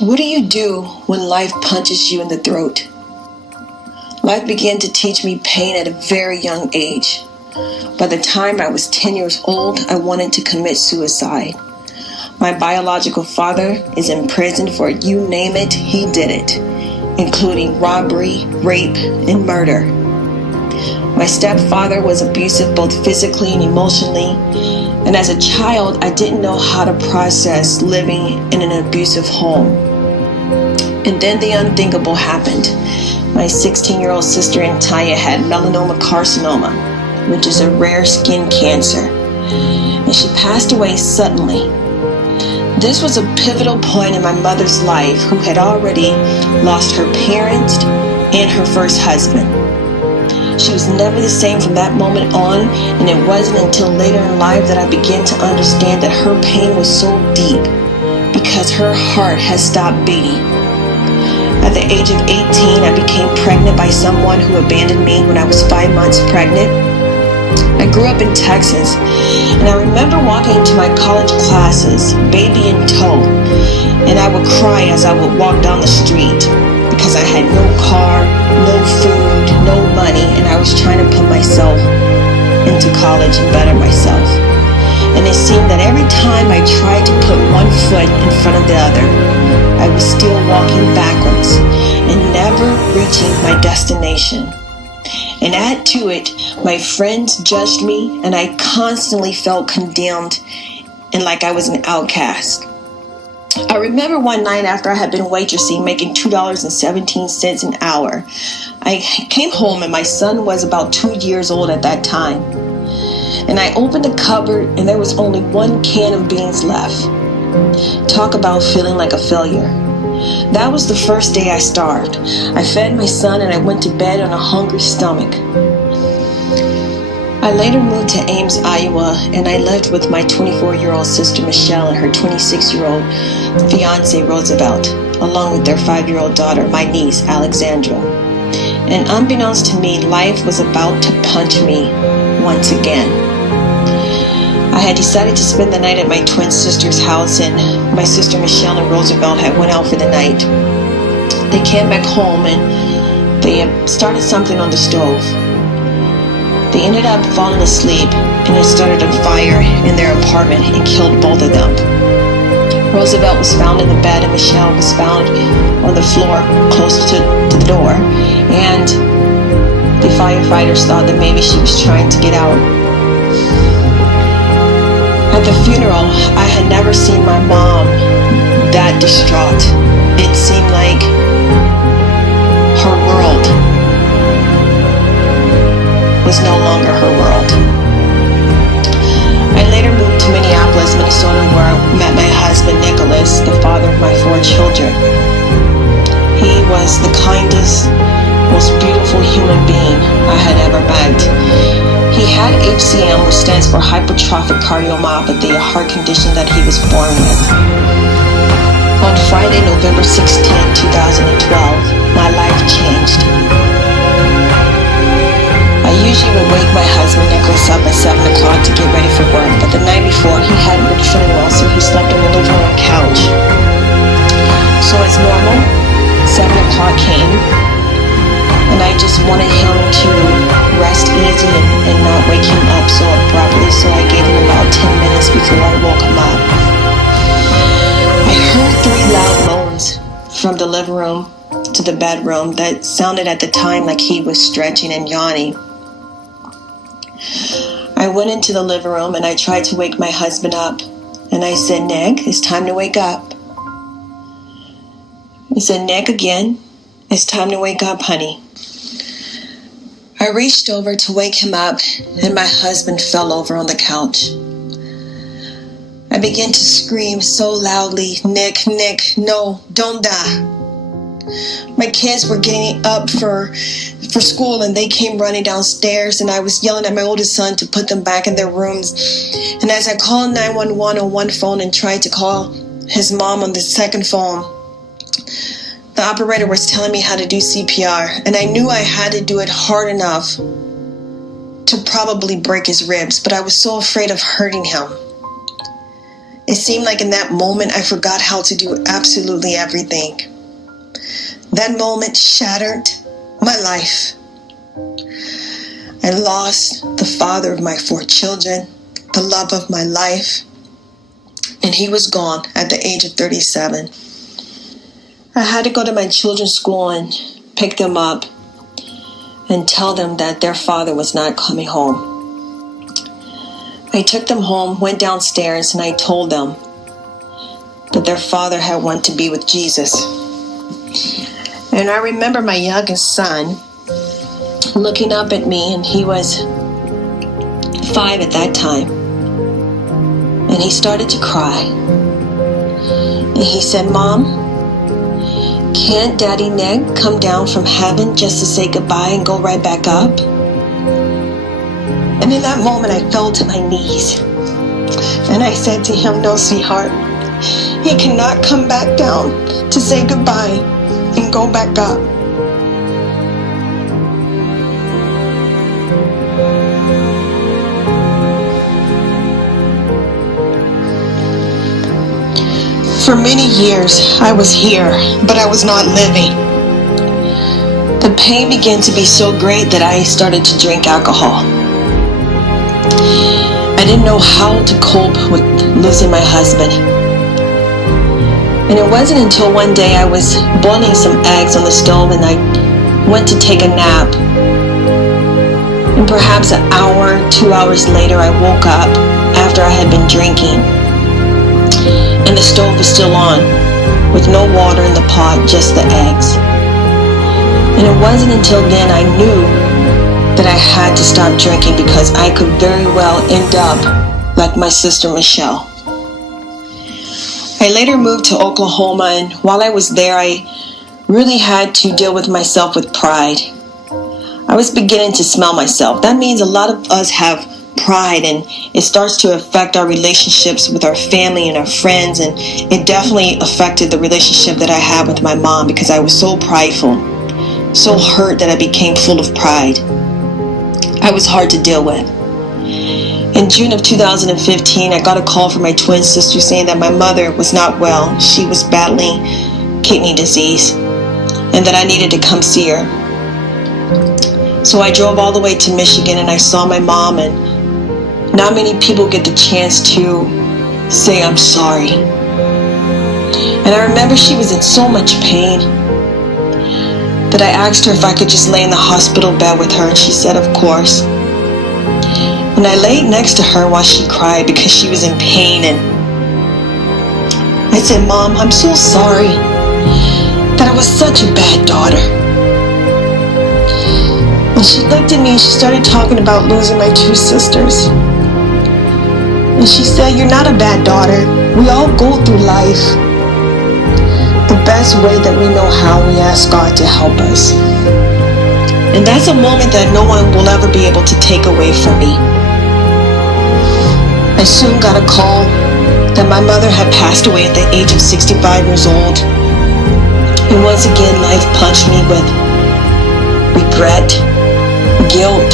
What do you do when life punches you in the throat? Life began to teach me pain at a very young age. By the time I was 10 years old, I wanted to commit suicide. My biological father is in prison for you name it, he did it, including robbery, rape, and murder. My stepfather was abusive both physically and emotionally, and as a child, I didn't know how to process living in an abusive home. And then the unthinkable happened. My 16-year-old sister Antaya had melanoma carcinoma, which is a rare skin cancer, and she passed away suddenly. This was a pivotal point in my mother's life, who had already lost her parents and her first husband. She was never the same from that moment on, and it wasn't until later in life that I began to understand that her pain was so deep because her heart had stopped beating. At the age of 18, I became pregnant by someone who abandoned me when I was 5 months pregnant. I grew up in Texas, and I remember walking into my college classes, baby in tow, and I would cry as I would walk down the street because I had no car, no food, no money, and I was trying to put myself into college and better myself. And it seemed that every time I tried to put one foot in front of the other, I was still walking backwards and never reaching my destination. And add to it, my friends judged me, and I constantly felt condemned and like I was an outcast. I remember one night after I had been waitressing, making $2.17 an hour. I came home and my son was about 2 years old at that time. And I opened the cupboard and there was only one can of beans left. Talk about feeling like a failure. That was the first day I starved. I fed my son and I went to bed on a hungry stomach. I later moved to Ames, Iowa, and I lived with my 24-year-old sister Michelle and her 26-year-old fiance Roosevelt, along with their 5-year-old daughter, my niece Alexandra. And unbeknownst to me, life was about to punch me once again. I had decided to spend the night at my twin sister's house, and my sister Michelle and Roosevelt had went out for the night. They came back home and they started something on the stove. They ended up falling asleep and it started a fire in their apartment and killed both of them. Roosevelt was found in the bed and Michelle was found on the floor close to the door, and the firefighters thought that maybe she was trying to get out. At the funeral, I had never seen my mom that distraught. It seemed like her world was no longer her world. I later moved to Minneapolis, Minnesota, where I met my husband, Nicholas, the father of my 4 children. He was the kindest, most beautiful human being I had ever met. He had HCM, which stands for hypertrophic cardiomyopathy, a heart condition that he was born with. On Friday, November 16, 2012, my life changed. I usually would wake my husband Nicholas up at 7 o'clock to get ready for work, but the night before he hadn't been feeling well, so he slept on the living room couch. So as normal, 7 o'clock came, and I just wanted him to rest easy and not wake him up so abruptly, so I gave him about 10 minutes before I woke him up. I heard 3 loud moans from the living room to the bedroom that sounded at the time like he was stretching and yawning. I went into the living room and I tried to wake my husband up, and I said, "Nick, it's time to wake up." I said, "Nick, again, it's time to wake up, honey." I reached over to wake him up, and my husband fell over on the couch. I began to scream so loudly, "Nick, Nick, no, don't die." My kids were getting up for school, and they came running downstairs, and I was yelling at my oldest son to put them back in their rooms. And as I called 911 on one phone and tried to call his mom on the second phone, the operator was telling me how to do CPR, and I knew I had to do it hard enough to probably break his ribs, but I was so afraid of hurting him. It seemed like in that moment I forgot how to do absolutely everything. That moment shattered my life. I lost the father of my 4 children, the love of my life, and he was gone at the age of 37. I had to go to my children's school and pick them up and tell them that their father was not coming home. I took them home, went downstairs, and I told them that their father had went to be with Jesus. And I remember my youngest son looking up at me, and he was 5 at that time. And he started to cry. And he said, "Mom, can't Daddy Ned come down from heaven just to say goodbye and go right back up?" And in that moment, I fell to my knees. And I said to him, "No, sweetheart, he cannot come back down to say goodbye and go back up." For many years, I was here, but I was not living. The pain began to be so great that I started to drink alcohol. I didn't know how to cope with losing my husband. And it wasn't until one day I was boiling some eggs on the stove and I went to take a nap. And perhaps an hour, 2 hours later, I woke up after I had been drinking. And the stove was still on, with no water in the pot, just the eggs. And it wasn't until then I knew that I had to stop drinking because I could very well end up like my sister Michelle. I later moved to Oklahoma, and while I was there, I really had to deal with myself with pride. I was beginning to smell myself. That means a lot of us have pride, and it starts to affect our relationships with our family and our friends, and it definitely affected the relationship that I had with my mom because I was so prideful, so hurt that I became full of pride. I was hard to deal with. In June of 2015, I got a call from my twin sister saying that my mother was not well. She was battling kidney disease and that I needed to come see her. So I drove all the way to Michigan and I saw my mom, and not many people get the chance to say I'm sorry. And I remember she was in so much pain that I asked her if I could just lay in the hospital bed with her, and she said, of course. And I laid next to her while she cried because she was in pain, and I said, "Mom, I'm so sorry that I was such a bad daughter." And she looked at me and she started talking about losing my 2 sisters. And she said, "You're not a bad daughter. We all go through life. The best way that we know how, we ask God to help us." And that's a moment that no one will ever be able to take away from me. I soon got a call that my mother had passed away at the age of 65 years old. And once again, life punched me with regret, guilt,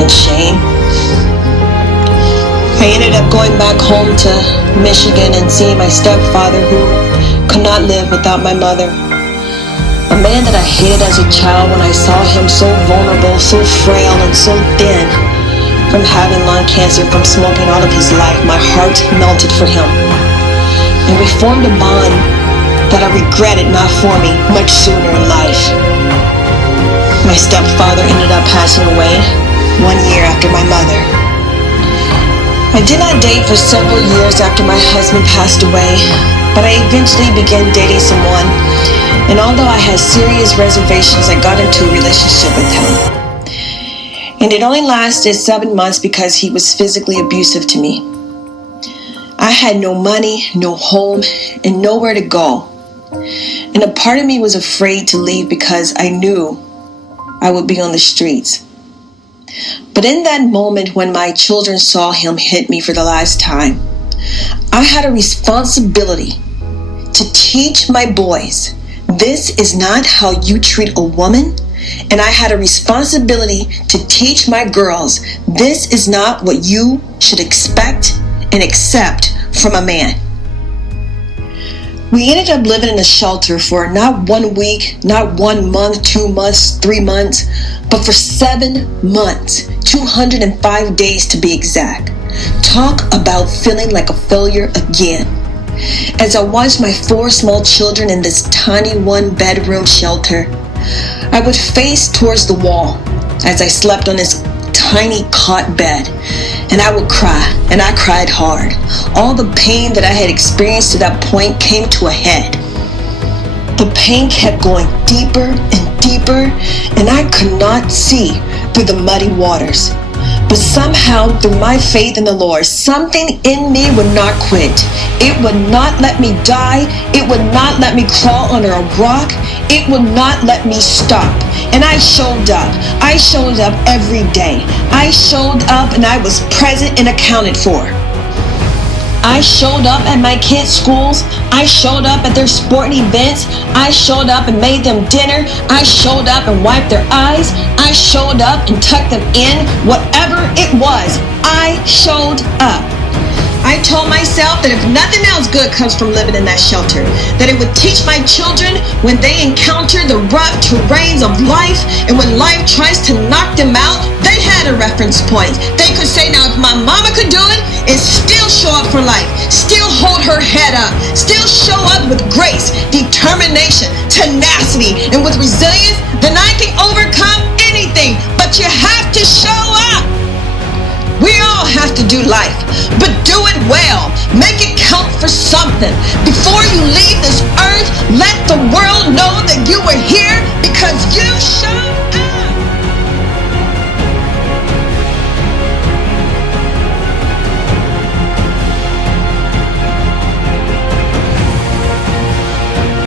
and shame. I ended up going back home to Michigan and seeing my stepfather, who could not live without my mother. A man that I hated as a child when I saw him so vulnerable, so frail, and so thin from having lung cancer, from smoking all of his life. My heart melted for him. And we formed a bond that I regretted not forming much sooner in life. My stepfather ended up passing away 1 year after my mother. I did not date for several years after my husband passed away, but I eventually began dating someone, and although I had serious reservations, I got into a relationship with him. And it only lasted 7 months because he was physically abusive to me. I had no money, no home, and nowhere to go. And a part of me was afraid to leave because I knew I would be on the streets. But in that moment when my children saw him hit me for the last time, I had a responsibility to teach my boys, this is not how you treat a woman. And I had a responsibility to teach my girls, this is not what you should expect and accept from a man. We ended up living in a shelter for not 1 week, not 1 month, 2 months, 3 months, but for 7 months, 205 days to be exact. Talk about feeling like a failure again. As I watched my 4 small children in this tiny 1-bedroom shelter, I would face towards the wall as I slept on this tiny cot bed, and I would cry, and I cried hard. All the pain that I had experienced to that point came to a head. The pain kept going deeper and deeper, and I could not see through the muddy waters. But somehow, through my faith in the Lord, something in me would not quit. It would not let me die. It would not let me crawl under a rock. It would not let me stop. And I showed up. I showed up every day. I showed up and I was present and accounted for. I showed up at my kids' schools. I showed up at their sporting events. I showed up and made them dinner. I showed up and wiped their eyes. I showed up and tucked them in. Whatever it was, I showed up. I told myself that if nothing else good comes from living in that shelter, that it would teach my children when they encounter the rough terrains of life, and when life tries to knock them out, they had a reference point. They could say, now if my mama could do it, and still show up for life, still hold her head up, still show up with grace, determination, tenacity, and with resilience, then I can overcome anything. But you have to show up. We all have to do life, but do it well. Make it count for something. Before you leave this earth, let the world know that you were here because you showed